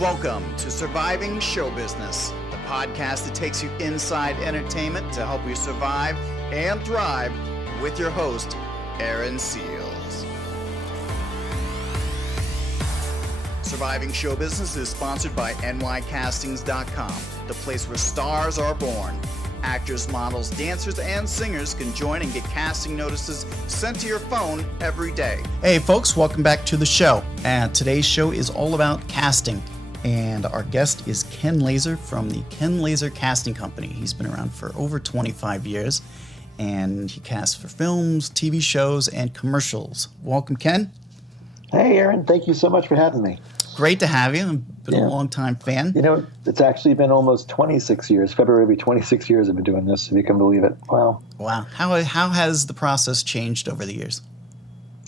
Welcome to Surviving Show Business, the podcast that takes you inside entertainment to help you survive and thrive with your host, Aaron Seals. Surviving Show Business is sponsored by NYCastings.com, the place where stars are born. Actors, models, dancers, and singers can join and get casting notices sent to your phone every day. Hey folks, welcome back to the show. And today's show is all about casting. And our guest is Ken Lazer from the Ken Lazer Casting Company. He's been around for over 25 years, and he casts for films, TV shows, and commercials. Welcome, Ken. Hey, Aaron. Thank you so much for having me. Great to have you. I've been a long-time fan. You know, it's actually been almost 26 years. February will be 26 years I've been doing this, if you can believe it. Wow. Wow. How has the process changed over the years?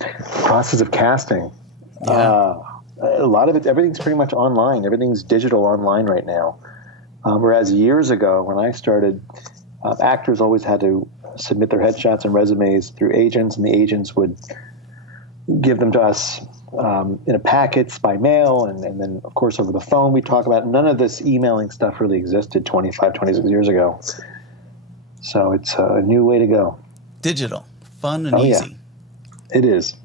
Process of casting. Yeah. A lot of it, everything's pretty much online. Everything's digital online right now. Whereas years ago, when I started, actors always had to submit their headshots and resumes through agents, and the agents would give them to us in a packets by mail, and then, of course, over the phone we talk about it. None of this emailing stuff really existed 25, 26 years ago. So it's a new way to go. Digital. Fun and easy. Yeah. It is.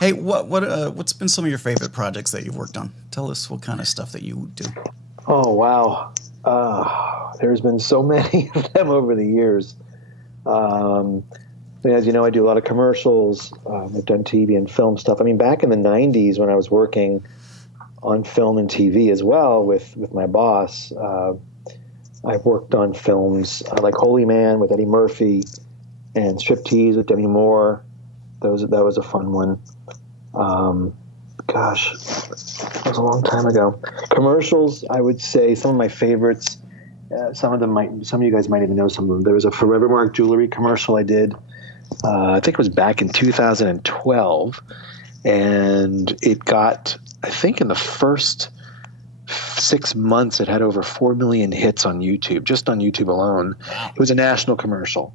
Hey, what's been some of your favorite projects that you've worked on? Tell us what kind of stuff that you do. Oh, wow. There's been so many of them over the years. As you know, I do a lot of commercials. I've done TV and film stuff. I mean, back in the 90s when I was working on film and TV as well with my boss, I've worked on films like Holy Man with Eddie Murphy and Striptease with Demi Moore. That was a fun one. Gosh, that was a long time ago. Commercials, I would say some of my favorites. Some of you guys might even know some of them. There was a Forever Mark jewelry commercial I did. I think it was back in 2012, and it got, I think in the first 6 months, it had over 4 million hits on YouTube, just on YouTube alone. It was a national commercial,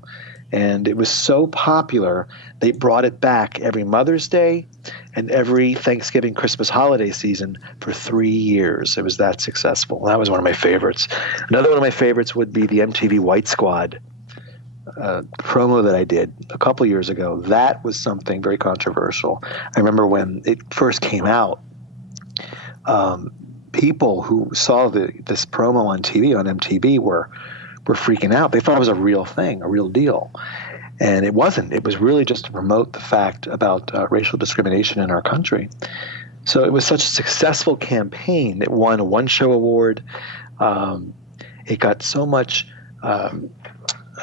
and it was so popular, they brought it back every Mother's Day and every Thanksgiving, Christmas holiday season for 3 years. It was that successful. That was one of my favorites. Another one of my favorites would be the MTV White Squad promo that I did a couple years ago. That was something very controversial. I remember when it first came out, people who saw this promo on TV, on MTV, were freaking out. They thought it was a real thing, a real deal. And it wasn't. It was really just to promote the fact about racial discrimination in our country. So it was such a successful campaign. It won a one-show award. It got so much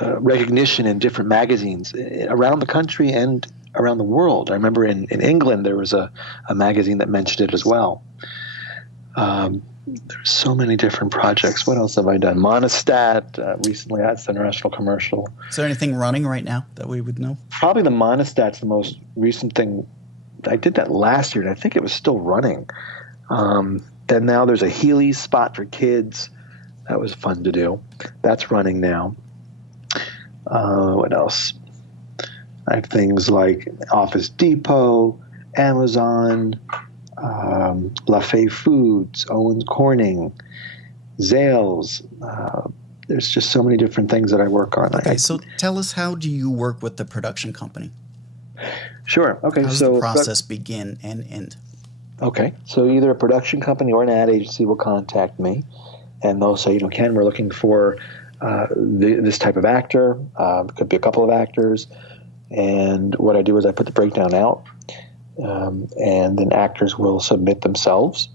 recognition in different magazines around the country and around the world. I remember in England there was a magazine that mentioned it as well. There's so many different projects. What else have I done? Monistat, recently that's the international commercial. Is there anything running right now that we would know? Probably the Monostat's the most recent thing. I did that last year, and I think it was still running. Then now there's a Healy spot for kids. That was fun to do. That's running now. What else? I have things like Office Depot, Amazon, LaFay Foods, Owens Corning, Zales. There's just so many different things that I work on. Okay, so tell us, how do you work with the production company? Sure. Okay. How does the process begin and end? Okay. So either a production company or an ad agency will contact me, and they'll say, Ken, we're looking for this type of actor. It could be a couple of actors. And what I do is I put the breakdown out. And then actors will submit themselves.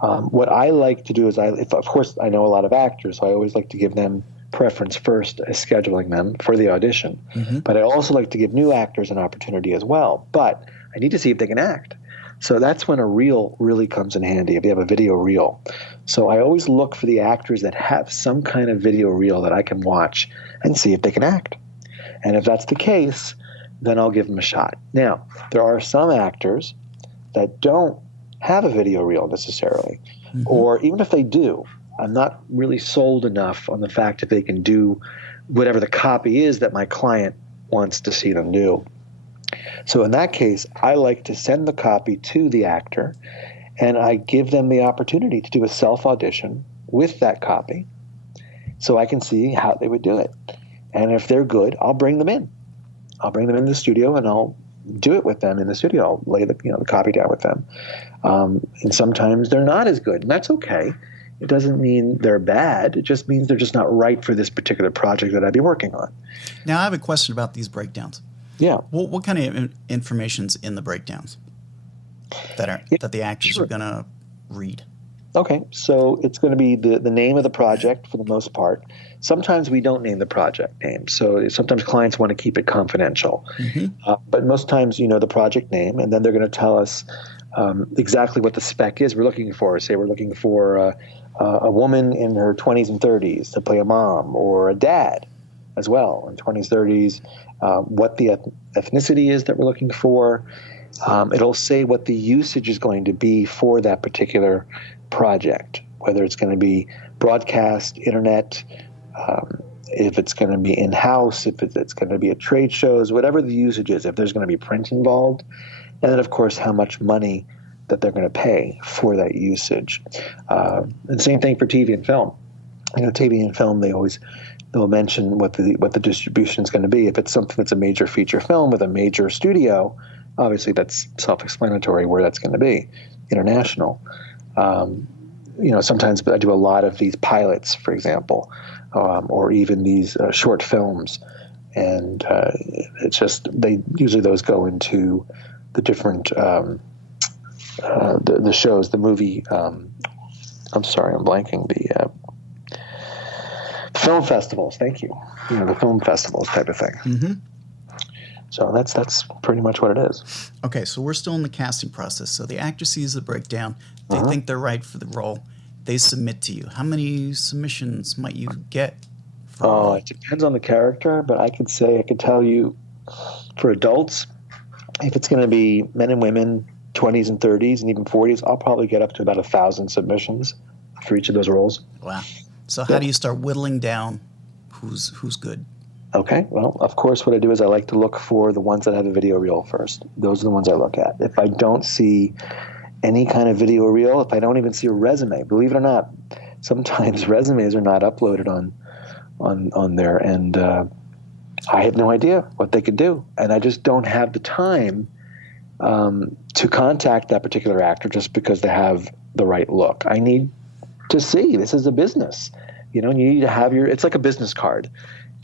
What I like to do is, of course, I know a lot of actors, so I always like to give them preference first as scheduling them for the audition. Mm-hmm. But I also like to give new actors an opportunity as well. But I need to see if they can act. So that's when a reel really comes in handy, if you have a video reel. So I always look for the actors that have some kind of video reel that I can watch and see if they can act. And if that's the case, then I'll give them a shot. Now, there are some actors that don't have a video reel necessarily, mm-hmm. or even if they do, I'm not really sold enough on the fact that they can do whatever the copy is that my client wants to see them do. So in that case, I like to send the copy to the actor and I give them the opportunity to do a self-audition with that copy so I can see how they would do it. And if they're good, I'll bring them in. I'll bring them in the studio and I'll do it with them in the studio. I'll lay the copy down with them. And sometimes they're not as good, and that's okay. It doesn't mean they're bad. It just means they're just not right for this particular project that I'd be working on. Now, I have a question about these breakdowns. Yeah. What kind of information's in the breakdowns that the actors are going to read? Okay, so it's going to be the name of the project for the most part. Sometimes we don't name the project name, so sometimes clients want to keep it confidential. Mm-hmm. But most times, the project name, and then they're going to tell us exactly what the spec is we're looking for. Say we're looking for a woman in her 20s and 30s to play a mom, or a dad as well in 20s, 30s, what the ethnicity is that we're looking for. It'll say what the usage is going to be for that particular project, whether it's going to be broadcast, internet, if it's going to be in-house, if it's going to be at trade shows, whatever the usage is, if there's going to be print involved, and then, of course, how much money that they're going to pay for that usage. And same thing for TV and film. TV and film, they'll mention what the distribution is going to be. If it's something that's a major feature film with a major studio, obviously that's self-explanatory where that's going to be, international. Sometimes I do a lot of these pilots, for example, or even these short films, and it's just usually those go into the different the shows, the movie. I'm sorry, I'm blanking. The film festivals. Thank you. The film festivals type of thing. Mm-hmm. So that's pretty much what it is. Okay, so we're still in the casting process. So the actor sees the breakdown. They think they're right for the role. They submit to you. How many submissions might you get? It depends on the character, but I could tell you for adults, if it's going to be men and women, 20s and 30s and even 40s, I'll probably get up to about 1,000 submissions for each of those roles. Wow. So how do you start whittling down who's good? Okay, well, of course, what I do is I like to look for the ones that have a video reel first. Those are the ones I look at. If I don't see any kind of video reel, if I don't even see a resume, believe it or not, sometimes resumes are not uploaded on there, and I have no idea what they could do, and I just don't have the time to contact that particular actor just because they have the right look. I need to see. This is a business. You need to have it's like a business card.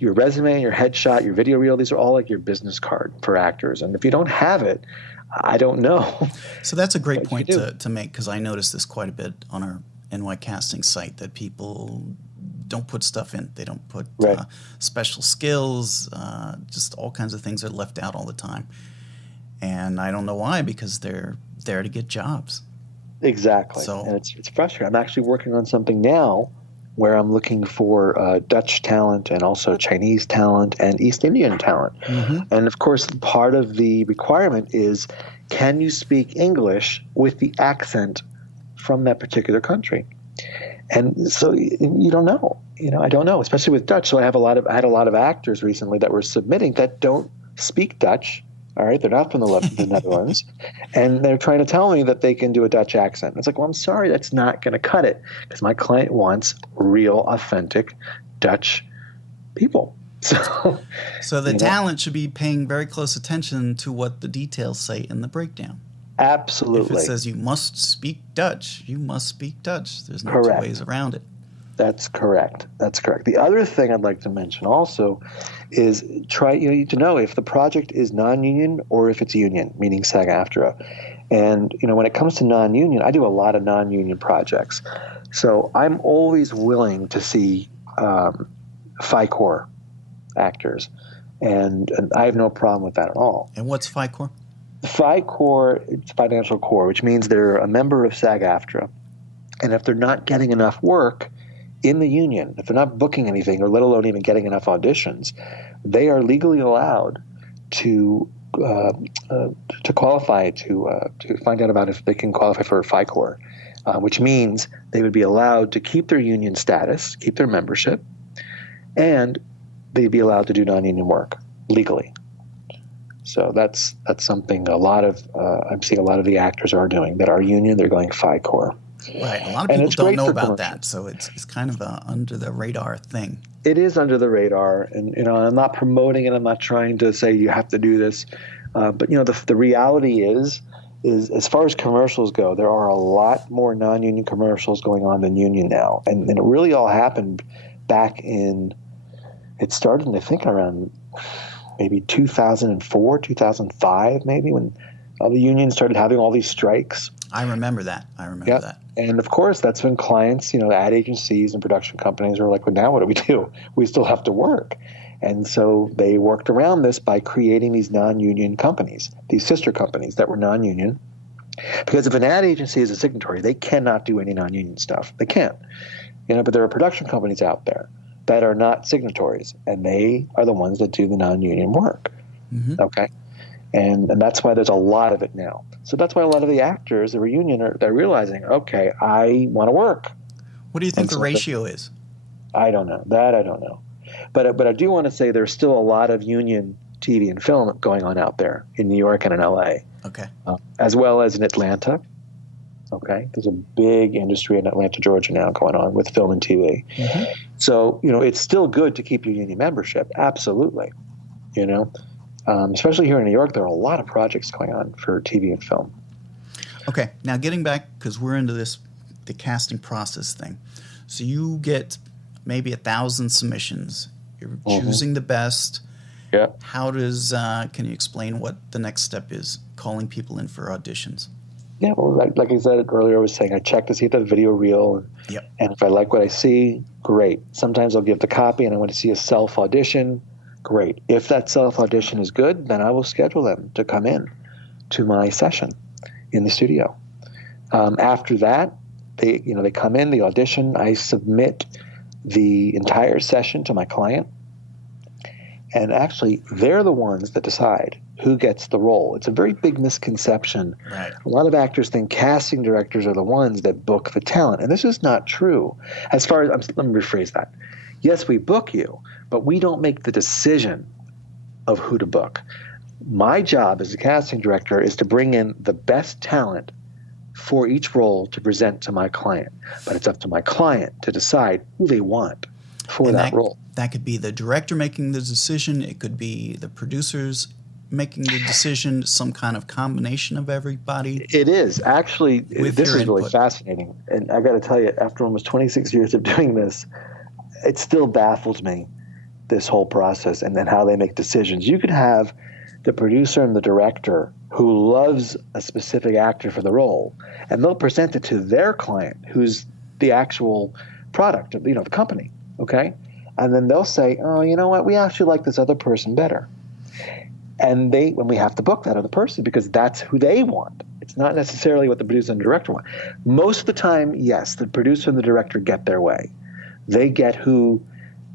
Your resume, your headshot, your video reel, these are all like your business card for actors. And if you don't have it, I don't know. So that's a great point to make, because I noticed this quite a bit on our NYCastings site, that people don't put stuff in. They don't put special skills, just all kinds of things are left out all the time. And I don't know why, because they're there to get jobs. Exactly. So, and it's frustrating. I'm actually working on something now where I'm looking for Dutch talent and also Chinese talent and East Indian talent. Mm-hmm. And, of course, part of the requirement is, can you speak English with the accent from that particular country? And so you don't know. I don't know, especially with Dutch. So I had a lot of actors recently that were submitting that don't speak Dutch. All right, they're not from the Netherlands, and they're trying to tell me that they can do a Dutch accent. It's like, well, I'm sorry, that's not going to cut it, because my client wants real, authentic Dutch people. So the talent should be paying very close attention to what the details say in the breakdown. Absolutely. If it says you must speak Dutch, you must speak Dutch. There's no Correct. two ways around it. That's correct. The other thing I'd like to mention also is you need to know if the project is non-union or if it's union, meaning SAG-AFTRA. And, when it comes to non-union, I do a lot of non-union projects. So I'm always willing to see Fi-Core actors. And I have no problem with that at all. And what's Fi-Core? Fi-Core, it's financial core, which means they're a member of SAG-AFTRA. And if they're not getting enough work in the union, if they're not booking anything, or let alone even getting enough auditions, they are legally allowed to qualify to find out about if they can qualify for Fi-Core, which means they would be allowed to keep their union status, keep their membership, and they'd be allowed to do non-union work legally. So that's something I'm seeing a lot of the actors are doing that are union. They're going Fi-Core. Right. A lot of people don't know about that, so it's kind of a under the radar thing. It is under the radar, and I'm not promoting it. I'm not trying to say you have to do this, but the reality is as far as commercials go, there are a lot more non-union commercials going on than union now, and it really all happened back in. It started, I think, around maybe 2004, 2005, maybe when all the unions started having all these strikes. I remember that. that. And of course, that's when clients, ad agencies and production companies were like, well, now what do we do? We still have to work. And so they worked around this by creating these non-union companies, these sister companies that were non-union. Because if an ad agency is a signatory, they cannot do any non-union stuff. They can't. But there are production companies out there that are not signatories, and they are the ones that do the non-union work. Mm-hmm. Okay? And that's why there's a lot of it now. So that's why a lot of the actors, the reunion, they're realizing, okay, I want to work. What do you think the ratio is? I don't know. That I don't know. But I do want to say there's still a lot of union TV and film going on out there in New York and in LA. Okay. As well as in Atlanta. Okay. There's a big industry in Atlanta, Georgia now going on with film and TV. Mm-hmm. So, it's still good to keep your union membership. Absolutely. Especially here in New York, there are a lot of projects going on for TV and film. Okay. Now getting back, because we're into the casting process thing. So you get maybe 1,000 submissions. You're mm-hmm. choosing the best. Yeah. How does, can you explain what the next step is, calling people in for auditions? Yeah, well, like I said earlier, I was saying I check to see if the video reel. Yep. And if I like what I see, great. Sometimes I'll give the copy and I want to see a self-audition. Great. If that self-audition is good, then I will schedule them to come in to my session in the studio. After that, they come in, the audition, I submit the entire session to my client. And actually, they're the ones that decide who gets the role. It's a very big misconception. Right. A lot of actors think casting directors are the ones that book the talent, and this is not true. As far as let me rephrase that. Yes, we book you, but we don't make the decision of who to book. My job as a casting director is to bring in the best talent for each role to present to my client. But it's up to my client to decide who they want for that role. That could be the director making the decision. It could be the producers making the decision, some kind of combination of everybody. It is. Actually, this is really fascinating. And I got to tell you, after almost 26 years of doing this, it still baffles me, this whole process and then how they make decisions. You could have the producer and the director who loves a specific actor for the role, and they'll present it to their client, who's the actual product of the company, okay? And then they'll say, oh, you know what, we actually like this other person better. And when we have to book that other person because that's who they want. It's not necessarily what the producer and the director want. Most of the time, yes, the producer and the director get their way. They get who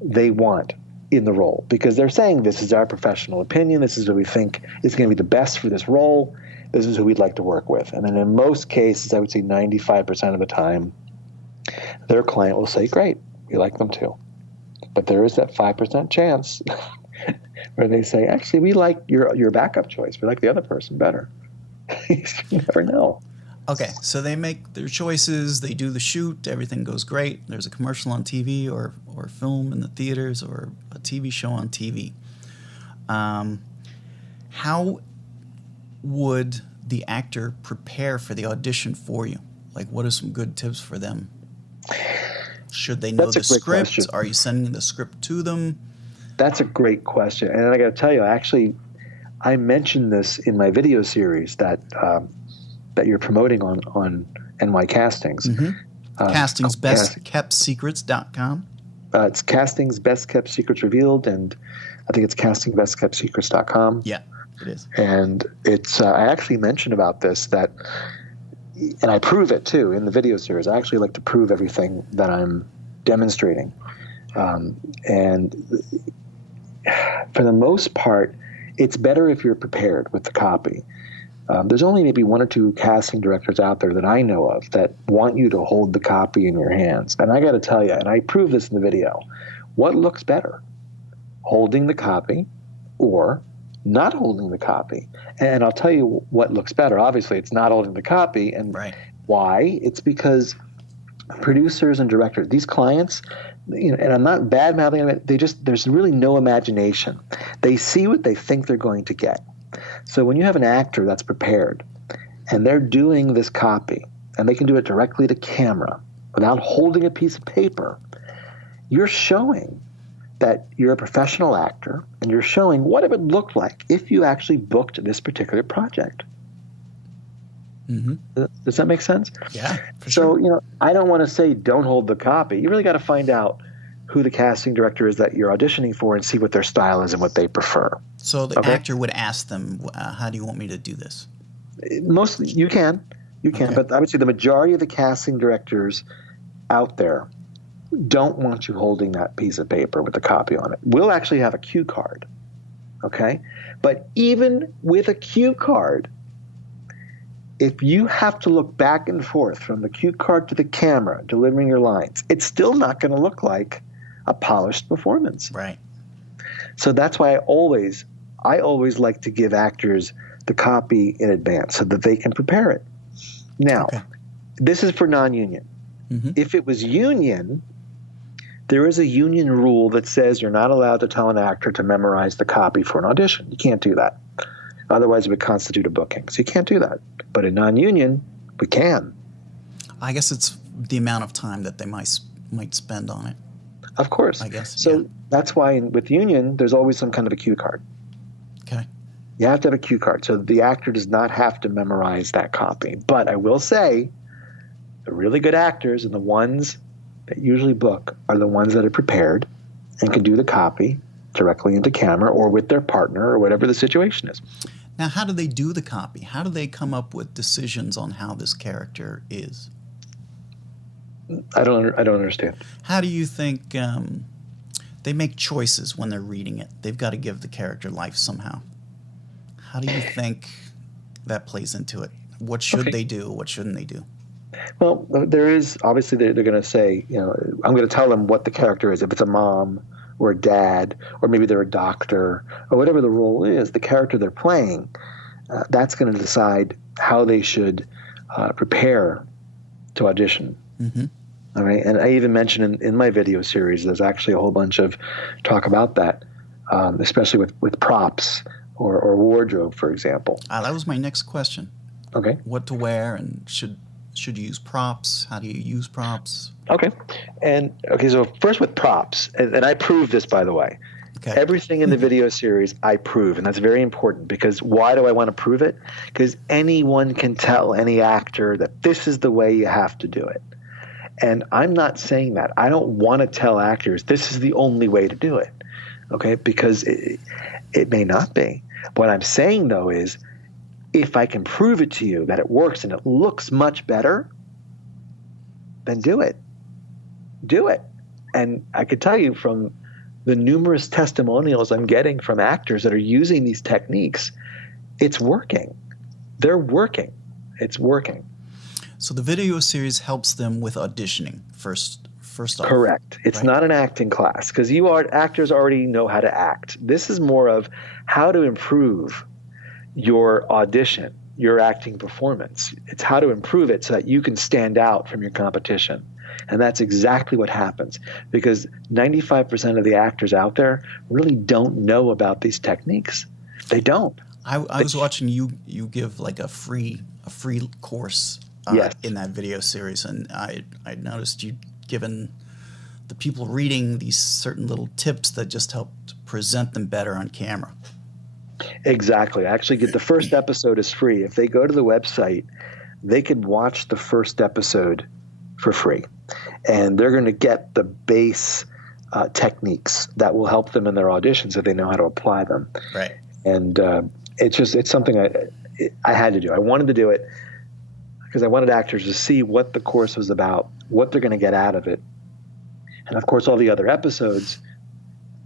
they want in the role because they're saying this is our professional opinion. This is what we think is going to be the best for this role. This is who we'd like to work with. And then in most cases, I would say 95% of the time, their client will say, great, we like them too. But there is that 5% chance where they say, actually, we like your backup choice. We like the other person better. You never know. Okay, so they make their choices, they do the shoot, everything goes great. There's a commercial on TV or film in the theaters or a TV show on TV. How would the actor prepare for the audition for you? Like, what are some good tips for them? Should they know the script? Question. Are you sending the script to them? That's a great question. And I got to tell you, actually, I mentioned this in my video series that you're promoting on NYCastings. Mm-hmm. CastingsBestKeptSecrets.com. It's Castings Best Kept Secrets Revealed, and I think it's CastingsBestKeptSecrets.com. Yeah, it is. And it's I actually mentioned about this and I prove it too in the video series. I actually like to prove everything that I'm demonstrating. And for the most part, it's better if you're prepared with the copy. There's only maybe one or two casting directors out there that I know of that want you to hold the copy in your hands. And I got to tell you, and I prove this in the video, what looks better, holding the copy or not holding the copy. And I'll tell you what looks better. Obviously, it's not holding the copy. And why? It's because producers and directors, these clients, and I'm not bad-mouthing them, there's really no imagination. They see what they think they're going to get. So when you have an actor that's prepared and they're doing this copy and they can do it directly to camera without holding a piece of paper, you're showing that you're a professional actor and you're showing what it would look like if you actually booked this particular project. Mm-hmm. Does that make sense? Yeah, for sure. So, I don't want to say don't hold the copy. You really got to find out who the casting director is that you're auditioning for and see what their style is and what they prefer. So the actor would ask them, how do you want me to do this? Mostly, you can, but I would say the majority of the casting directors out there don't want you holding that piece of paper with the copy on it. We'll actually have a cue card, okay? But even with a cue card, if you have to look back and forth from the cue card to the camera delivering your lines, it's still not going to look like a polished performance. Right. So that's why I always like to give actors the copy in advance so that they can prepare it. Now, this is for non-union. Mm-hmm. If it was union, there is a union rule that says you're not allowed to tell an actor to memorize the copy for an audition. You can't do that. Otherwise, it would constitute a booking. So you can't do that. But in non-union, we can. I guess it's the amount of time that they might spend on it. Of course. I guess. So that's why with union, there's always some kind of a cue card. Okay. You have to have a cue card. So the actor does not have to memorize that copy. But I will say the really good actors and the ones that usually book are the ones that are prepared and can do the copy directly into camera or with their partner or whatever the situation is. Now, how do they do the copy? How do they come up with decisions on how this character is? I don't understand. How do you think they make choices when they're reading it? They've got to give the character life somehow. How do you think that plays into it? What should they do? What shouldn't they do? Well, there is obviously they're going to say, I'm going to tell them what the character is. If it's a mom or a dad, or maybe they're a doctor, or whatever the role is, the character they're playing, that's going to decide how they should prepare to audition. Mm-hmm. All right, and I even mentioned in my video series, there's actually a whole bunch of talk about that, especially with props or wardrobe, for example. That was my next question. Okay. What to wear, and should you use props? How do you use props? Okay. So first with props, and I prove this, by the way. Okay. Everything in the video series I prove, and that's very important because why do I want to prove it? Because anyone can tell any actor that this is the way you have to do it. And I'm not saying that. I don't want to tell actors this is the only way to do it, okay? Because it may not be. What I'm saying, though, is if I can prove it to you that it works and it looks much better, then do it. Do it. And I could tell you from the numerous testimonials I'm getting from actors that are using these techniques, it's working. They're working. It's working. So the video series helps them with auditioning first off. Correct. It's not an acting class because actors already know how to act. This is more of how to improve your audition, your acting performance. It's how to improve it so that you can stand out from your competition. And that's exactly what happens because 95% of the actors out there really don't know about these techniques. They don't. I was watching you give like a free course in that video series, and I noticed you given the people reading these certain little tips that just helped present them better on camera. Exactly. Actually, the first episode is free. If they go to the website, they can watch the first episode for free. And they're going to get the base techniques that will help them in their auditions if they know how to apply them. Right. And it's something I had to do. I wanted to do it because I wanted actors to see what the course was about, what they're going to get out of it. And, of course, all the other episodes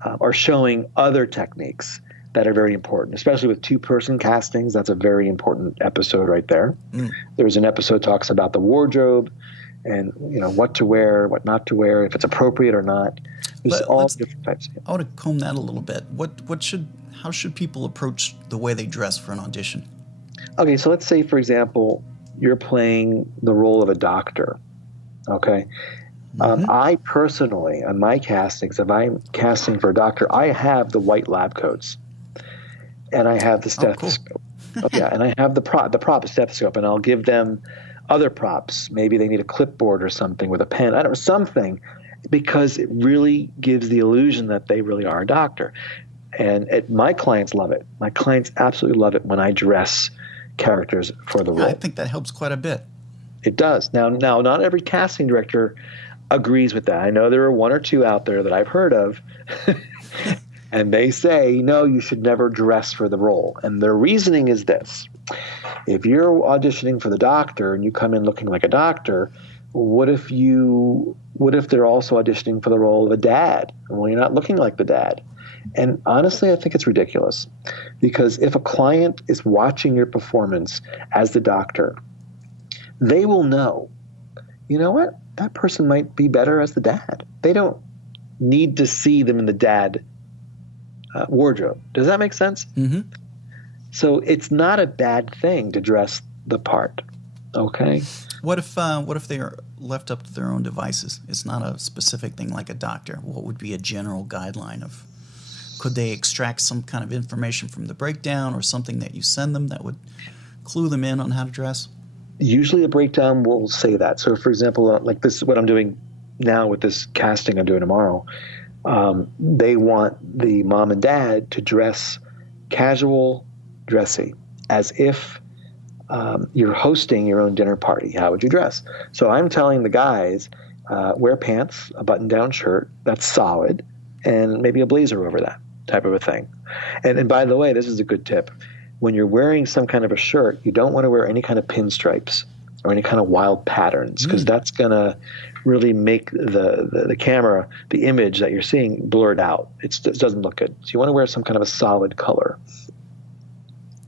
are showing other techniques that are very important, especially with two-person castings. That's a very important episode right there. Mm. There's an episode talks about the wardrobe and what to wear, what not to wear, if it's appropriate or not. There's all different types. I want to comb that a little bit. What should how should people approach the way they dress for an audition? Okay, so let's say, for example, you're playing the role of a doctor. Okay. I personally, on my castings, if I'm casting for a doctor, I have the white lab coats, and I have the stethoscope. Cool. Yeah, and I have the prop stethoscope, and I'll give them other props. Maybe they need a clipboard or something with a pen. I don't know, something, because it really gives the illusion that they really are a doctor. And my clients love it. My clients absolutely love it when I dress characters for the role. I think that helps quite a bit. It does. Now, not every casting director agrees with that. I know there are one or two out there that I've heard of, and they say, no, you should never dress for the role. And their reasoning is this. If you're auditioning for the doctor and you come in looking like a doctor, what if they're also auditioning for the role of a dad? Well, you're not looking like the dad. And honestly, I think it's ridiculous, because if a client is watching your performance as the doctor, they will know, you know what, that person might be better as the dad. They don't need to see them in the dad wardrobe. Does that make sense? Mm-hmm. So it's not a bad thing to dress the part. Okay. What if they are left up to their own devices? It's not a specific thing like a doctor. What would be a general guideline of? Could they extract some kind of information from the breakdown or something that you send them that would clue them in on how to dress? Usually a breakdown will say that. So, for example, like this is what I'm doing now with this casting I'm doing tomorrow. They want the mom and dad to dress casual, dressy, as if you're hosting your own dinner party. How would you dress? So I'm telling the guys, wear pants, a button-down shirt, that's solid, and maybe a blazer over that type of a thing. And by the way, this is a good tip. When you're wearing some kind of a shirt, you don't want to wear any kind of pinstripes or any kind of wild patterns, because that's going to really make the camera, the image that you're seeing, blurred out. It doesn't look good. So you want to wear some kind of a solid color.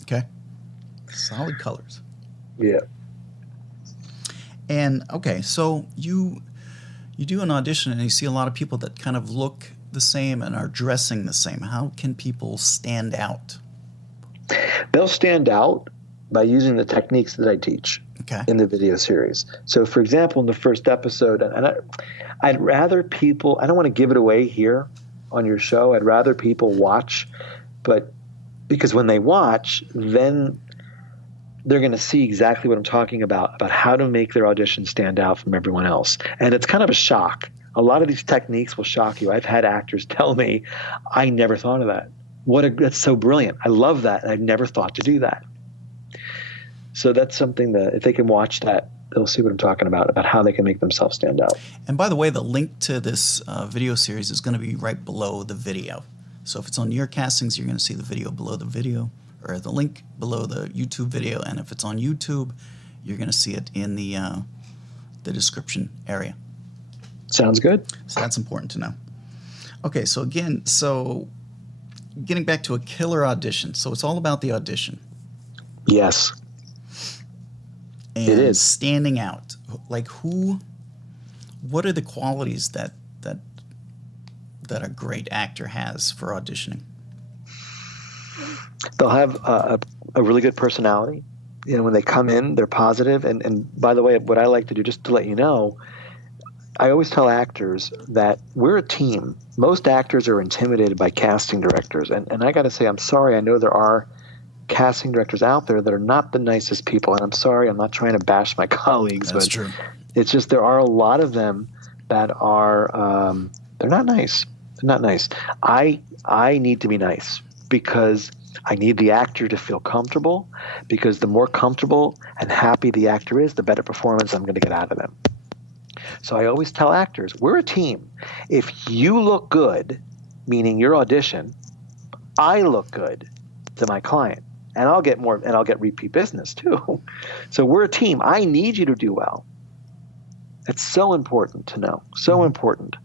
Okay. Solid colors. Yeah. And, okay, so you do an audition and you see a lot of people that kind of look the same and are dressing the same. How can people stand out? They'll stand out by using the techniques that I teach in the video series. So, for example, in the first episode, and I'd rather people – I don't want to give it away here on your show. I'd rather people watch, but because when they watch, then they're going to see exactly what I'm talking about how to make their audition stand out from everyone else. And it's kind of a shock. A lot of these techniques will shock you. I've had actors tell me, I never thought of that. That's so brilliant. I love that. And I've never thought to do that. So that's something that if they can watch that, they'll see what I'm talking about how they can make themselves stand out. And by the way, the link to this video series is going to be right below the video. So if it's on your castings, you're going to see the video below the video, or the link below the YouTube video. And if it's on YouTube, you're going to see it in the description area. Sounds good. So that's important to know. Okay, so again, getting back to a killer audition. So it's all about the audition. Yes. And it is. Standing out. Like what are the qualities that a great actor has for auditioning? They'll have a really good personality. You know, when they come in, they're positive. And by the way, what I like to do, just to let you know, I always tell actors that we're a team. Most actors are intimidated by casting directors. And I got to say, I'm sorry. I know there are casting directors out there that are not the nicest people. And I'm sorry, I'm not trying to bash my colleagues. That's but true. It's just there are a lot of them that are they're not nice. They're not nice. I need to be nice because I need the actor to feel comfortable, because the more comfortable and happy the actor is, the better performance I'm going to get out of them. So I always tell actors, we're a team. If you look good, meaning your audition, I look good to my client, and I'll get more, and I'll get repeat business too. So we're a team. I need you to do well. It's so important to know. So important.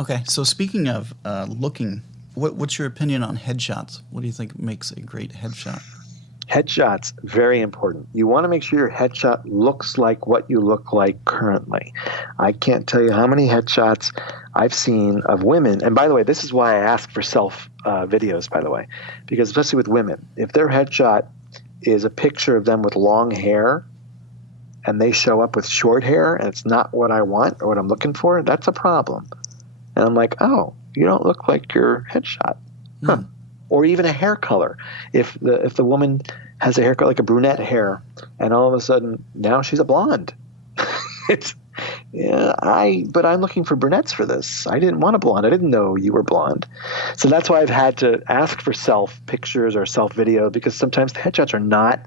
Okay, so speaking of looking, what's your opinion on headshots? What do you think makes a great headshot? Headshots, very important. You want to make sure your headshot looks like what you look like currently. I can't tell you how many headshots I've seen of women. And by the way, this is why I ask for self videos, by the way, because especially with women, if their headshot is a picture of them with long hair and they show up with short hair and it's not what I want or what I'm looking for, that's a problem. And I'm like, oh, you don't look like your headshot. Huh. Or even a hair color. If the woman has a haircut like a brunette hair and all of a sudden now she's a blonde. But I'm looking for brunettes for this. I didn't want a blonde. I didn't know you were blonde. So that's why I've had to ask for self pictures or self video, because sometimes the headshots are not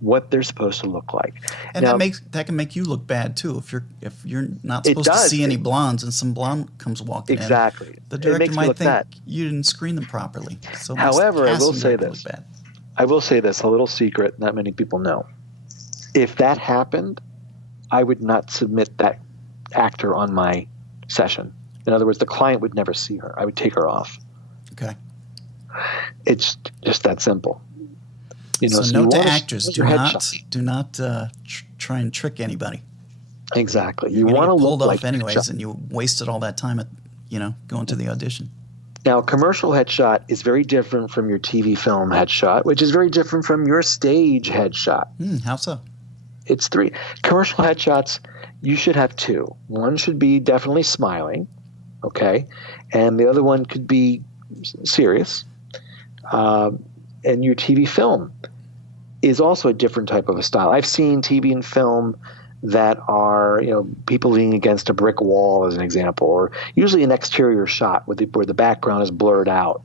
what they're supposed to look like. And now, that can make you look bad too if you're not supposed to see any blondes and some blonde comes walking in. Exactly. The director might think you didn't screen them properly. So however, I will say this. I will say this, a little secret not many people know. If that happened, I would not submit that actor on my session. In other words, the client would never see her. I would take her off. Okay. It's just that simple. So note to actors: do not try and trick anybody. Exactly. You want to look like anyways, and you wasted all that time at going to the audition. Now, a commercial headshot is very different from your TV film headshot, which is very different from your stage headshot. How so? It's 3. Commercial headshots, you should have 2. One should be definitely smiling, okay? And the other one could be serious. And your TV film is also a different type of a style. I've seen TV and film that are, people leaning against a brick wall as an example, or usually an exterior shot where the background is blurred out.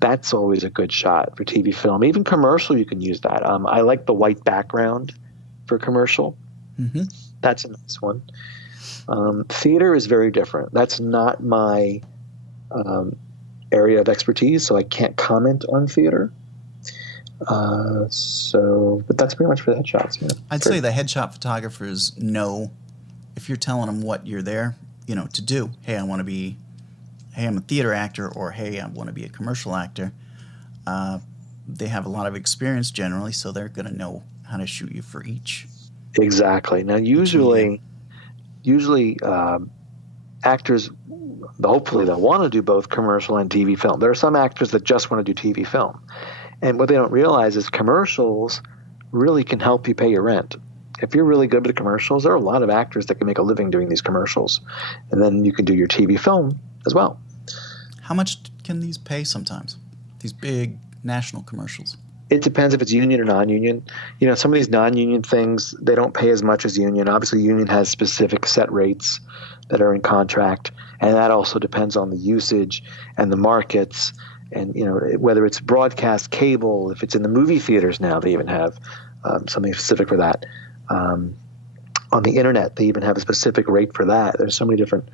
That's always a good shot for TV film. Even commercial, you can use that. I like the white background for commercial. Mm-hmm. That's a nice one. Theater is very different. That's not my area of expertise, so I can't comment on theater. But that's pretty much for the headshots. I'd say the headshot photographers know if you're telling them what you're there, to do. Hey, I'm a theater actor, or hey, I want to be a commercial actor. They have a lot of experience generally, so they're going to know how to shoot you for each. Exactly. Now, usually actors, hopefully they'll want to do both commercial and TV film. There are some actors that just want to do TV film. And what they don't realize is commercials really can help you pay your rent. If you're really good with commercials, there are a lot of actors that can make a living doing these commercials. And then you can do your TV film as well. How much can these pay sometimes, these big national commercials? It depends if it's union or non-union. Some of these non-union things, they don't pay as much as union. Obviously, union has specific set rates that are in contract. And that also depends on the usage and the markets. And, whether it's broadcast, cable, if it's in the movie theaters now, they even have something specific for that. On the internet, they even have a specific rate for that. There's so many different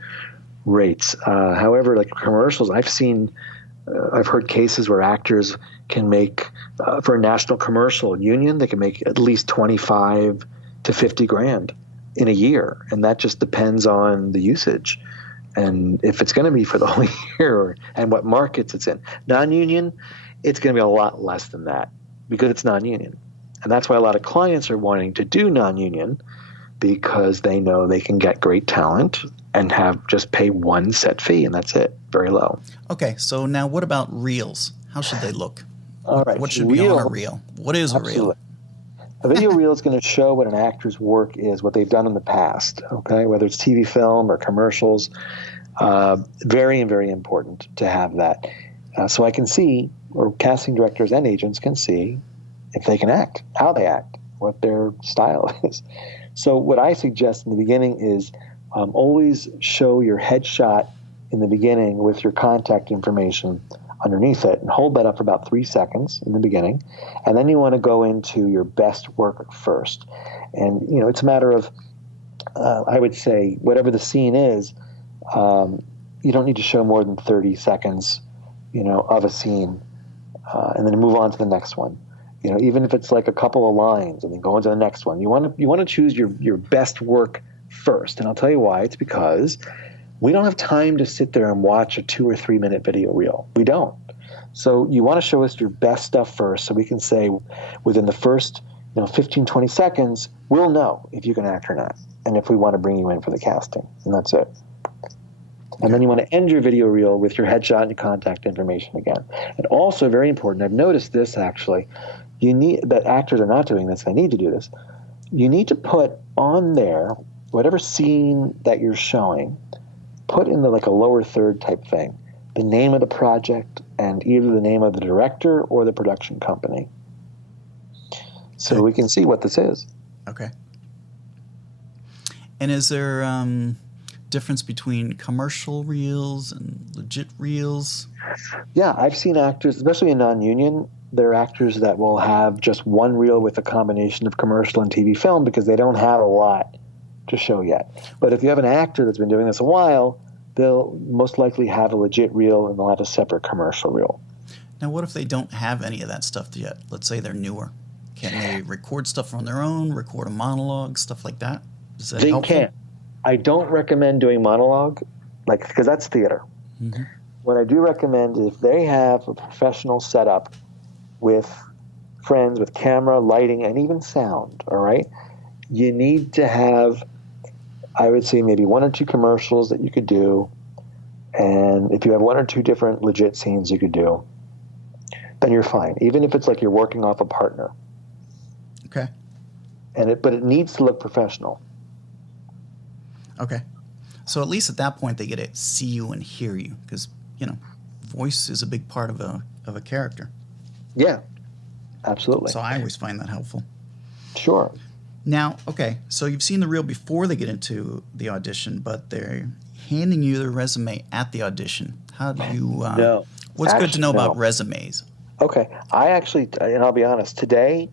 rates. However, like commercials, I've heard cases where actors can make, for a national commercial union, they can make at least 25 to 50 grand in a year. And that just depends on the usage. And if it's going to be for the whole year and what markets it's in. Non-union, it's going to be a lot less than that because it's non-union. And that's why a lot of clients are wanting to do non-union, because they know they can get great talent and just pay one set fee, and that's it, very low. Okay, so now what about reels? How should they look? All right. What should be on a reel? What is a reel? A video reel is going to show what an actor's work is, what they've done in the past, okay, whether it's TV film or commercials. Very, very important to have that. So I can see, or casting directors and agents can see, if they can act, how they act, what their style is. So what I suggest in the beginning is always show your headshot in the beginning with your contact information underneath it, and hold that up for about 3 seconds in the beginning. And then you want to go into your best work first. And, it's a matter of, I would say, whatever the scene is, you don't need to show more than 30 seconds, of a scene, and then move on to the next one. Even if it's like a couple of lines and then go on to the next one, you want to choose your best work first. And I'll tell you why. It's because we don't have time to sit there and watch a 2 or 3 minute video reel. We don't. So you want to show us your best stuff first, so we can say within the first 15, 20 seconds, we'll know if you can act or not. and if we want to bring you in for the casting, and that's it. And then you want to end your video reel with your headshot and your contact information again. And also, very important, I've noticed this actually, you need, that actors are not doing this, they need to do this. You need to put on there, whatever scene that you're showing, put in the like a lower third type thing, the name of the project and either the name of the director or the production company. So we can see what this is. Okay. And is there difference between commercial reels and legit reels? Yeah, I've seen actors, especially in non-union, there are actors that will have just one reel with a combination of commercial and TV film because they don't have a lot to show yet. But if you have an actor that's been doing this a while, they'll most likely have a legit reel and they'll have a separate commercial reel. Now, what if they don't have any of that stuff yet? Let's say they're newer. Can they record stuff on their own, record a monologue, stuff like that? Is that helpful? They can. I don't recommend doing monologue, like, because that's theater. Mm-hmm. What I do recommend is if they have a professional setup with friends, with camera, lighting, and even sound, all right, you need to have, I would say, maybe 1 or 2 commercials that you could do, and if you have 1 or 2 different legit scenes you could do, then you're fine, even if it's like you're working off a partner. Okay. But it needs to look professional. Okay. So at least at that point they get to see you and hear you because, voice is a big part of a character. Yeah, absolutely. So I always find that helpful. Sure. Now, okay, so you've seen the reel before they get into the audition, but they're handing you their resume at the audition. How do you no. What's good to know about resumes? Okay. I actually, and I'll be honest, today,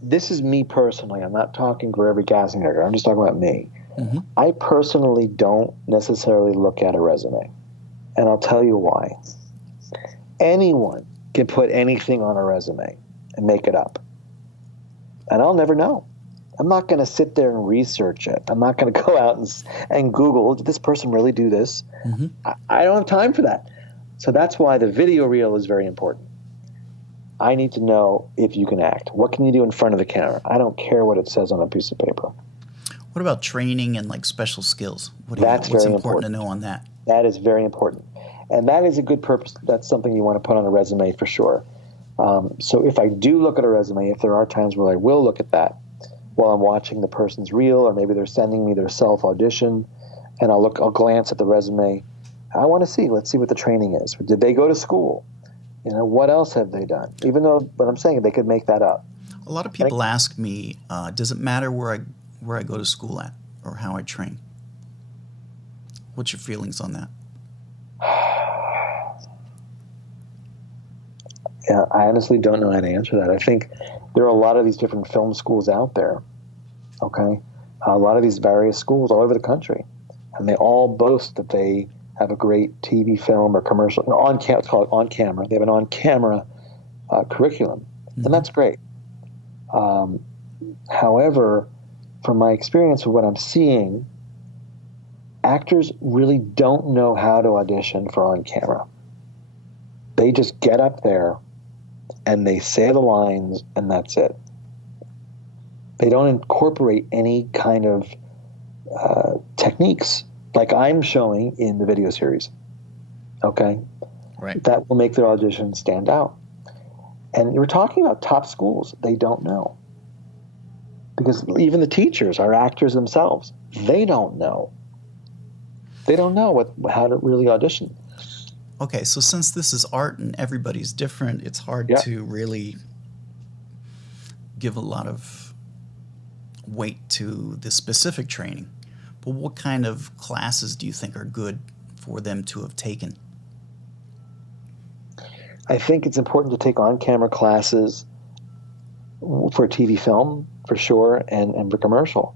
this is me personally. I'm not talking for every casting director. I'm just talking about me. Mm-hmm. I personally don't necessarily look at a resume, and I'll tell you why. Anyone can put anything on a resume and make it up, and I'll never know. I'm not going to sit there and research it. I'm not going to go out and Google, did this person really do this? Mm-hmm. I don't have time for that. So that's why the video reel is very important. I need to know if you can act. What can you do in front of the camera? I don't care what it says on a piece of paper. What about training and like special skills? What's very important to know on that? That is very important. And that is a good purpose. That's something you want to put on a resume for sure. So if I do look at a resume, if there are times where I will look at that while I'm watching the person's reel, or maybe they're sending me their self-audition, and I'll glance at the resume. I want to see, let's see what the training is. Did they go to school? What else have they done? Even though, but I'm saying they could make that up. A lot of people ask me, does it matter where I go to school at or how I train? What's your feelings on that? Yeah, I honestly don't know how to answer that. I think there are a lot of these different film schools out there, okay? A lot of these various schools all over the country, and they all boast that they have a great TV, film, or commercial. It's called on camera. They have an on-camera curriculum, mm-hmm. and that's great. However, from my experience with what I'm seeing, actors really don't know how to audition for on camera. They just get up there and they say the lines and that's it. They don't incorporate any kind of techniques like I'm showing in the video series. Okay? Right. That will make their audition stand out. And we're talking about top schools. They don't know. Because even the teachers are actors themselves. They don't know. They don't know how to really audition. Okay, so since this is art and everybody's different, it's hard to really give a lot of weight to the specific training. But what kind of classes do you think are good for them to have taken? I think it's important to take on-camera classes for TV film, for sure, and for commercial.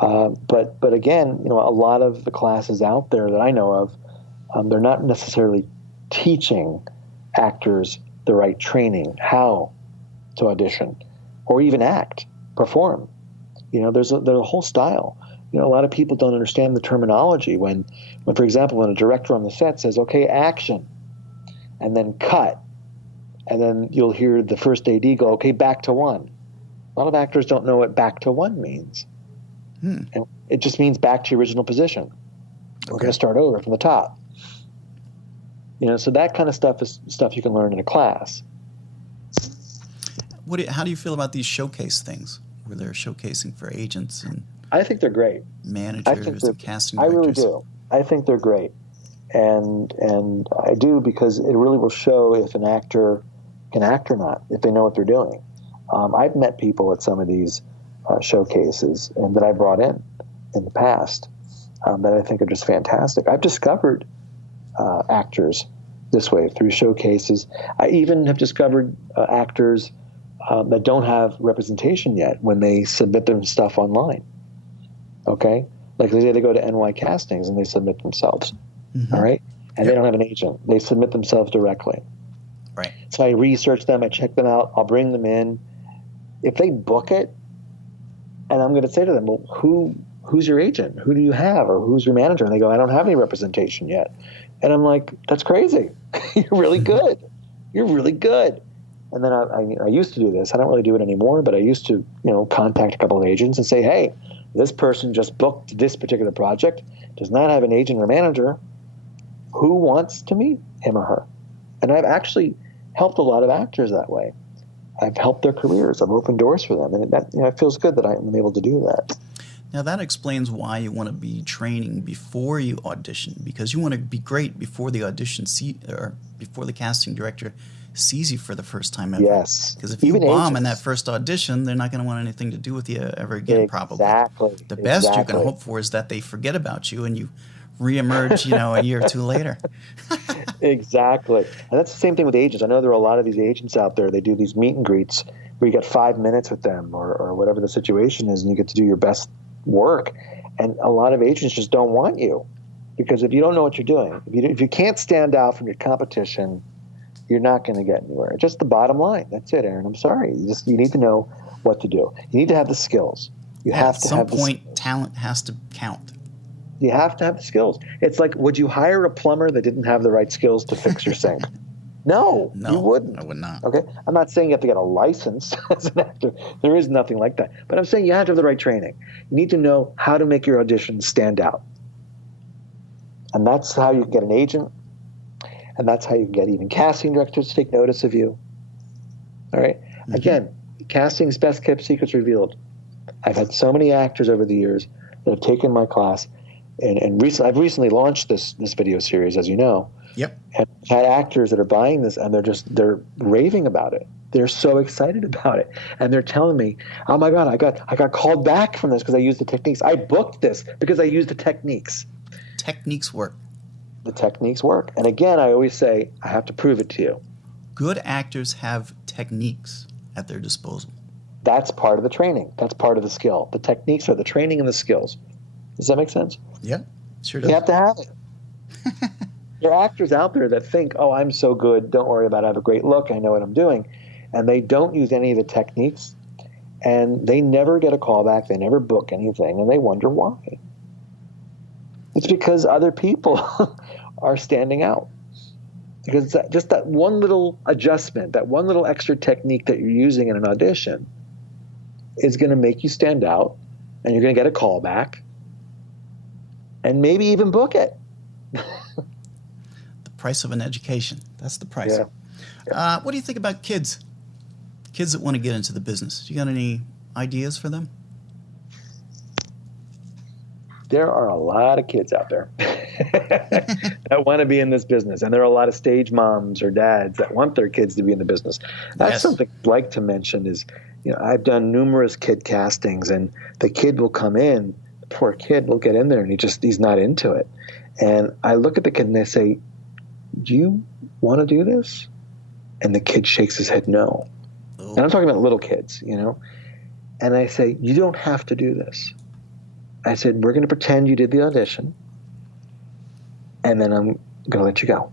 But again, a lot of the classes out there that I know of, they're not necessarily teaching actors the right training, how to audition, or even act, perform. There's a whole style. A lot of people don't understand the terminology when, for example, when a director on the set says, okay, action, and then cut, and then you'll hear the first AD go, okay, back to one. A lot of actors don't know what back to one means. And it just means back to your original position. We're going to start over from the top. So that kind of stuff is stuff you can learn in a class. How do you feel about these showcase things where they're showcasing for agents and I think they're great. Managers and casting directors? directors? I really do. I think they're great. And I do because it really will show if an actor can act or not, if they know what they're doing. I've met people at some of these showcases and that I brought in the past that I think are just fantastic. I've discovered actors this way through showcases. I even have discovered actors that don't have representation yet when they submit their stuff online. Okay? Like they say they go to NYCastings and they submit themselves. All right? And they don't have an agent. They submit themselves directly. Right. So I research them, I check them out, I'll bring them in. If they book it, and I'm going to say to them, well, who's your agent? Who do you have? Or who's your manager? And they go, I don't have any representation yet. And I'm like, that's crazy. You're really good. You're really good. And then I used to do this. I don't really do it anymore, but I used to, contact a couple of agents and say, hey, this person just booked this particular project, does not have an agent or manager. Who wants to meet him or her? And I've actually helped a lot of actors that way. I've helped their careers. I've opened doors for them. And that, it feels good that I'm able to do that. Now that explains why you want to be training before you audition, because you want to be great before the audition or before the casting director sees you for the first time ever. Yes. Because if you bomb in that first audition, they're not going to want anything to do with you ever again, probably. Exactly. The best you can hope for is that they forget about you and you reemerge, a year or two later. Exactly. And that's the same thing with agents. I know there are a lot of these agents out there. They do these meet and greets where you get 5 minutes with them or whatever the situation is, and you get to do your best work. And a lot of agents just don't want you because if you don't know what you're doing, if you can't stand out from your competition, you're not going to get anywhere. It's just the bottom line. That's it, Aaron. I'm sorry. You need to know what to do. You need to have the skills. You have to have at some point, talent has to count. You have to have the skills. It's like, would you hire a plumber that didn't have the right skills to fix your sink? No, you wouldn't. I would not. Okay? I'm not saying you have to get a license as an actor. There is nothing like that. But I'm saying you have to have the right training. You need to know how to make your audition stand out. And that's how you get an agent. And that's how you get even casting directors to take notice of you. All right? Mm-hmm. Again, casting's best kept secrets revealed. I've had so many actors over the years that have taken my class. And I've recently launched this video series, as you know. Yep. And I've had actors that are buying this, and they're raving about it. They're so excited about it, and they're telling me, "Oh my God, I got called back from this because I used the techniques. I booked this because I used the techniques." Techniques work. The techniques work, and again, I always say I have to prove it to you. Good actors have techniques at their disposal. That's part of the training. That's part of the skill. The techniques are the training and the skills. Does that make sense? Yeah, sure does. You have to have it. There are actors out there that think, oh, I'm so good, don't worry about it, I have a great look, I know what I'm doing. And they don't use any of the techniques, and they never get a callback, they never book anything, and they wonder why. It's because other people are standing out. Because just that one little adjustment, that one little extra technique that you're using in an audition is going to make you stand out, and you're going to get a callback, and maybe even book it. The price of an education. That's the price. Yeah. What do you think about kids? Kids that want to get into the business. You got any ideas for them? There are a lot of kids out there that want to be in this business. And there are a lot of stage moms or dads that want their kids to be in the business. That's something I'd like to mention is, I've done numerous kid castings, and the kid will come in, the poor kid will get in there, and he's not into it. And I look at the kid and I say, do you want to do this? And the kid shakes his head no. Oh. And I'm talking about little kids, And I say, you don't have to do this. I said, we're going to pretend you did the audition, and then I'm going to let you go.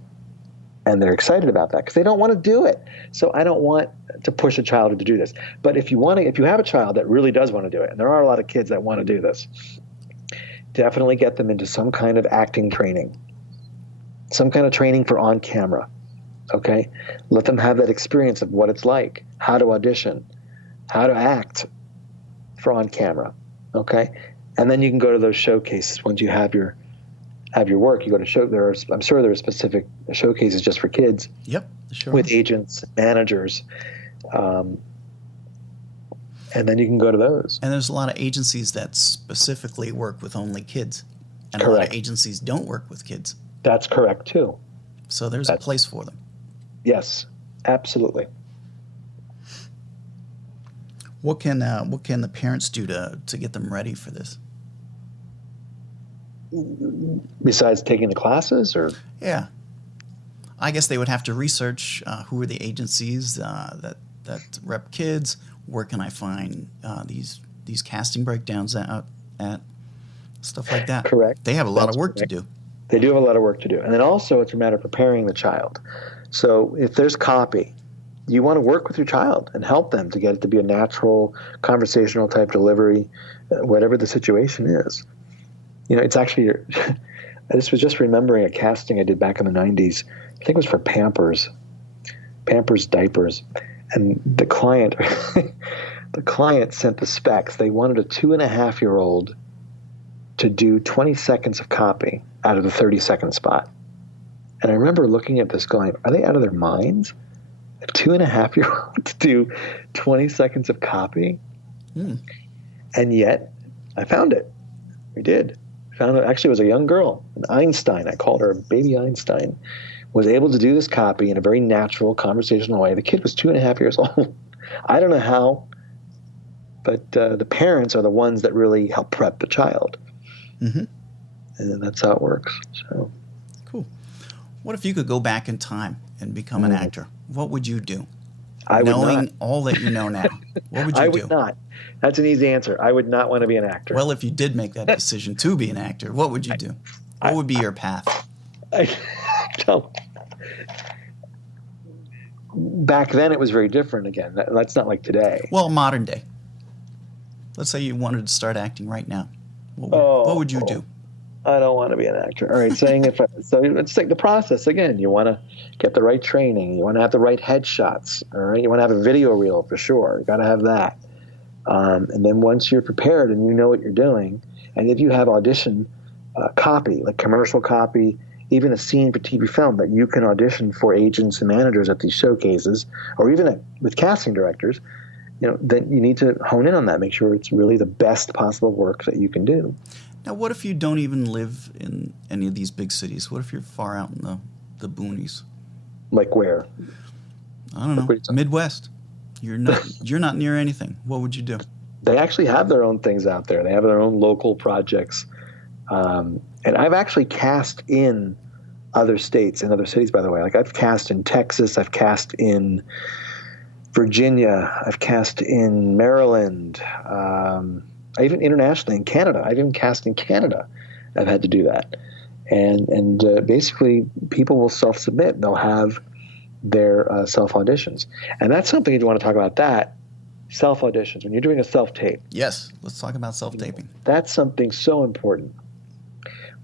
And they're excited about that because they don't want to do it. So I don't want to push a child to do this. But if you have a child that really does want to do it, and there are a lot of kids that want to do this, definitely get them into some kind of acting training, some kind of training for on camera. Okay? Let them have that experience of what it's like, how to audition, how to act for on camera. Okay? And then you can go to those showcases once you have your work. You go to show. I'm sure there are specific showcases just for kids. Yep, sure. With agents, managers, and then you can go to those. And there's a lot of agencies that specifically work with only kids, and Correct. a lot of agencies don't work with kids. That's correct too. So there's a place for them. Yes, absolutely. What can the parents do to get them ready for this? Besides taking the classes, or Yeah, I guess they would have to research who are the agencies that rep kids. Where can I find these casting breakdowns at stuff like that? Correct. They have a lot of work to do. They do have a lot of work to do, and then also it's a matter of preparing the child. So if there's copy, you want to work with your child and help them to get it to be a natural conversational type delivery, whatever the situation is. You know, it's actually, I was just remembering a casting I did back in the 90s. I think it was for Pampers diapers. And the client sent the specs. They wanted a 2.5-year-old to do 20 seconds of copy out of the 30-second spot. And I remember looking at this going, are they out of their minds? A 2.5-year-old to do 20 seconds of copy? And yet, I found it. We did. Found it. Actually, it was a young girl, an Einstein. I called her baby Einstein. Was able to do this copy in a very natural, conversational way. The kid was 2.5 years old. I don't know how, but the parents are the ones that really help prep the child. Mm-hmm. And that's how it works. So, cool. What if you could go back in time and become an actor? What would you do? Knowing all that you know now, what would you do? I would not. That's an easy answer. I would not want to be an actor. Well, if you did make that decision to be an actor, what would you do? What would be your path? Back then it was very different again. That's not like today. Well, modern day. Let's say you wanted to start acting right now. What would you do? I don't want to be an actor. All right, so let's take the process again. You want to get the right training. You want to have the right headshots. All right, you want to have a video reel for sure. You got to have that. And then once you're prepared and you know what you're doing, and if you have audition copy, like commercial copy, even a scene for TV film that you can audition for agents and managers at these showcases, or even with casting directors, then you need to hone in on that. Make sure it's really the best possible work that you can do. Now, what if you don't even live in any of these big cities? What if you're far out in the boonies? Like where? I don't know. Midwest. You're not near anything. What would you do? They actually have their own things out there. They have their own local projects. And I've actually cast in other states and other cities, by the way. Like I've cast in Texas. I've cast in Virginia. I've cast in Maryland. Even internationally in Canada. I've even cast in Canada. I've had to do that. And basically people will self-submit. They'll have their self-auditions. And that's something you want to talk about, that self-auditions. When you're doing a self-tape. Yes, let's talk about self-taping. That's something so important.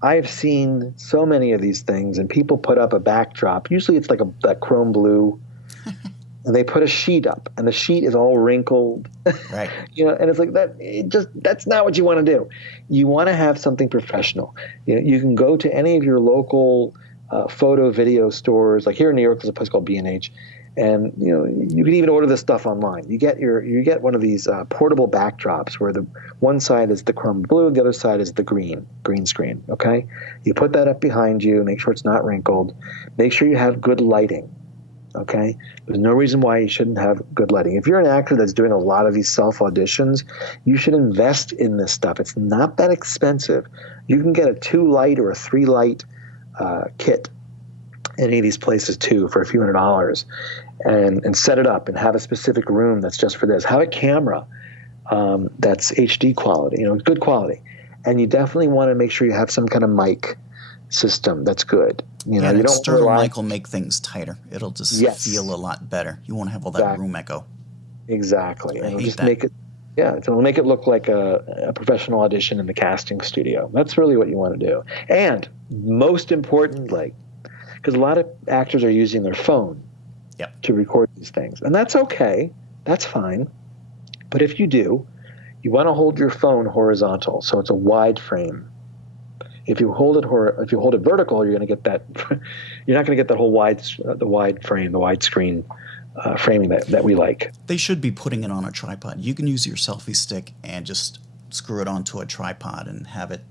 I've seen so many of these things, and people put up a backdrop. Usually it's like that chrome blue, and they put a sheet up, and the sheet is all wrinkled. Right. And it's like that. That's not what you want to do. You want to have something professional. You can go to any of your local photo video stores. Like here in New York, there's a place called B&H, and you can even order this stuff online. You get one of these portable backdrops where the one side is the chrome blue, and the other side is the green screen. Okay, you put that up behind you. Make sure it's not wrinkled. Make sure you have good lighting. Okay, there's no reason why you shouldn't have good lighting. If you're an actor that's doing a lot of these self auditions, you should invest in this stuff. It's not that expensive. You can get a 2-light or a 3-light kit in any of these places too for a few $100s, and set it up and have a specific room that's just for this. Have a camera that's HD quality, good quality, and you definitely want to make sure you have some kind of mic system that's good. You don't external mic will make things tighter. It'll just feel a lot better. You won't have all that room echo. Exactly, and it'll just make it. Yeah, it'll make it look like a professional audition in the casting studio. That's really what you want to do. And most importantly, because a lot of actors are using their phone to record these things. And that's okay. That's fine. But if you do, you want to hold your phone horizontal, so it's a wide frame. If you hold it vertical, you're going to get that. You're not going to get that whole wide frame, the wide screen framing that we like. They should be putting it on a tripod. You can use your selfie stick and just screw it onto a tripod and have it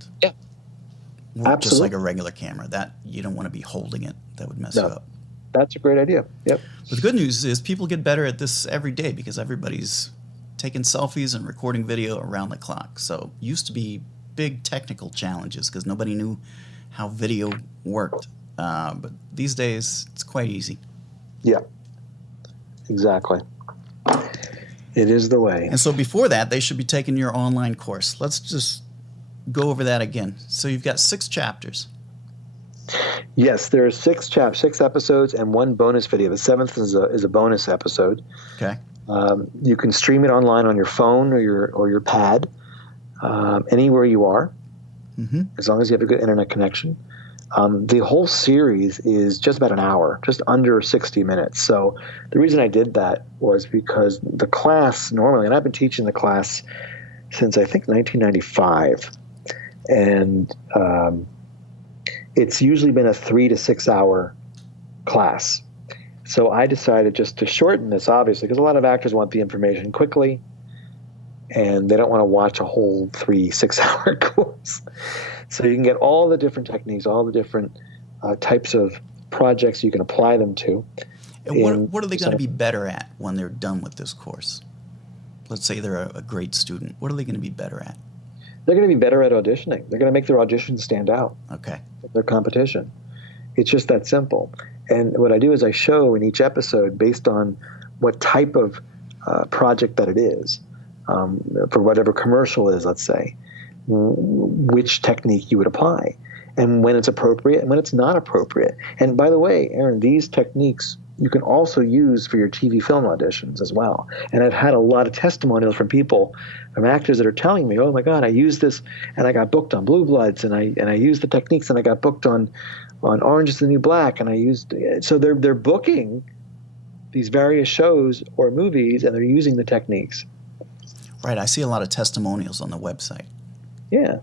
work just like a regular camera. That you don't want to be holding it. That would mess you up. That's a great idea. Yep. But the good news is people get better at this every day because everybody's taking selfies and recording video around the clock. So used to be big technical challenges because nobody knew how video worked. But these days, it's quite easy. Yeah, exactly. It is the way. And so before that, they should be taking your online course. Let's just go over that again. So you've got 6 chapters. Yes, there are 6 episodes and 1 bonus video. The 7th is a bonus episode. Okay. You can stream it online on your phone or your pad, anywhere you are, as long as you have a good internet connection. The whole series is just about an hour, just under 60 minutes. So the reason I did that was because the class normally, and I've been teaching the class since I think 1995, and it's usually been a 3 to 6 hour class. So I decided just to shorten this, obviously, because a lot of actors want the information quickly, and they don't want to watch a whole 3-6 hour course. So you can get all the different techniques, all the different types of projects you can apply them to. And what are they going to be better at when they're done with this course? Let's say they're a great student. What are they going to be better at? They're going to be better at auditioning. They're going to make their auditions stand out. Okay. Their competition. It's just that simple. And what I do is I show in each episode, based on what type of project that it is, for whatever commercial it is, let's say, which technique you would apply, and when it's appropriate and when it's not appropriate. And by the way, Aaron, these techniques you can also use for your TV film auditions as well. And I've had a lot of testimonials from people, from actors that are telling me, "Oh my God, I used this and I got booked on Blue Bloods, and I used the techniques and I got booked on Orange is the New Black, and I used." So they're booking these various shows or movies, and they're using the techniques. Right. I see a lot of testimonials on the website. Yeah.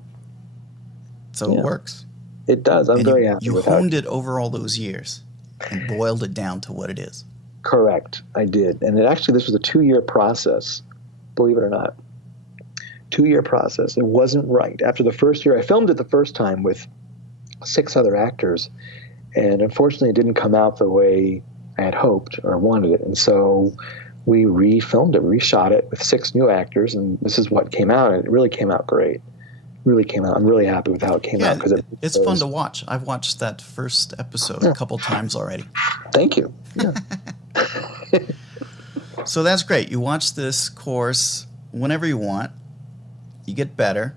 So it works. It does. I'm very happy with it. You honed it over all those years and boiled it down to what it is. Correct. I did. And this was a 2-year process, believe it or not. 2-year process. It wasn't right. After the first year, I filmed it the first time with 6 other actors, and unfortunately it didn't come out the way I had hoped or wanted it. And so we refilmed it, reshot it with 6 new actors, and this is what came out. And it really came out great. Really came out. I'm really happy with how it came out. It's fun to watch. I've watched that first episode a couple times already. Thank you. Yeah. So that's great. You watch this course whenever you want. You get better.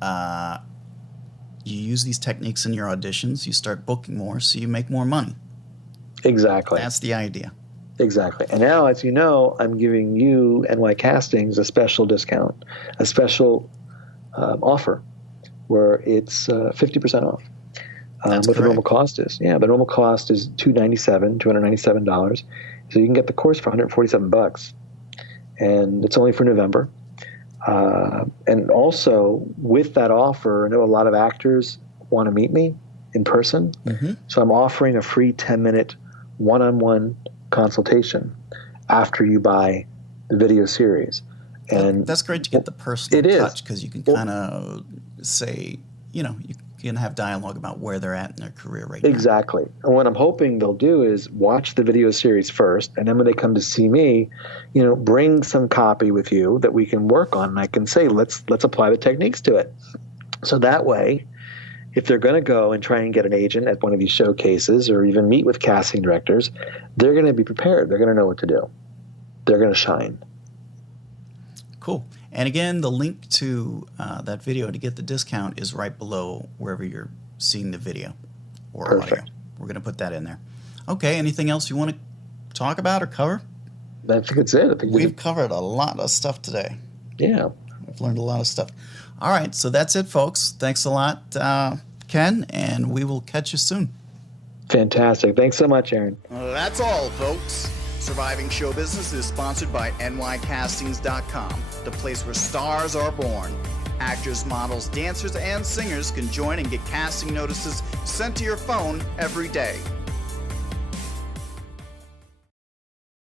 You use these techniques in your auditions. You start booking more, so you make more money. Exactly. That's the idea. Exactly. And now, as you know, I'm giving you NYCastings a special discount, a special offer, where it's 50% off. What the normal cost is. Yeah, the normal cost is $297. So you can get the course for $147, and it's only for November. And also with that offer, I know a lot of actors want to meet me in person. Mm-hmm. So I'm offering a free 10-minute one-on-one consultation after you buy the video series. And that's great to get the personal touch, because you can kind of say, you can have dialogue about where they're at in their career right now. Exactly. And what I'm hoping they'll do is watch the video series first, and then when they come to see me, bring some copy with you that we can work on, and I can say, let's apply the techniques to it. So that way, if they're going to go and try and get an agent at one of these showcases or even meet with casting directors, they're going to be prepared. They're going to know what to do. They're going to shine. Cool. And again, the link to that video to get the discount is right below wherever you're seeing the video or Perfect. Audio. We're going to put that in there. Okay, anything else you want to talk about or cover? I think it's it. We've covered a lot of stuff today. Yeah. We've learned a lot of stuff. All right, so that's it, folks. Thanks a lot, Ken, and we will catch you soon. Fantastic. Thanks so much, Aaron. That's all, folks. Surviving Show Business is sponsored by NYCastings.com, the place where stars are born. Actors, models, dancers, and singers can join and get casting notices sent to your phone every day.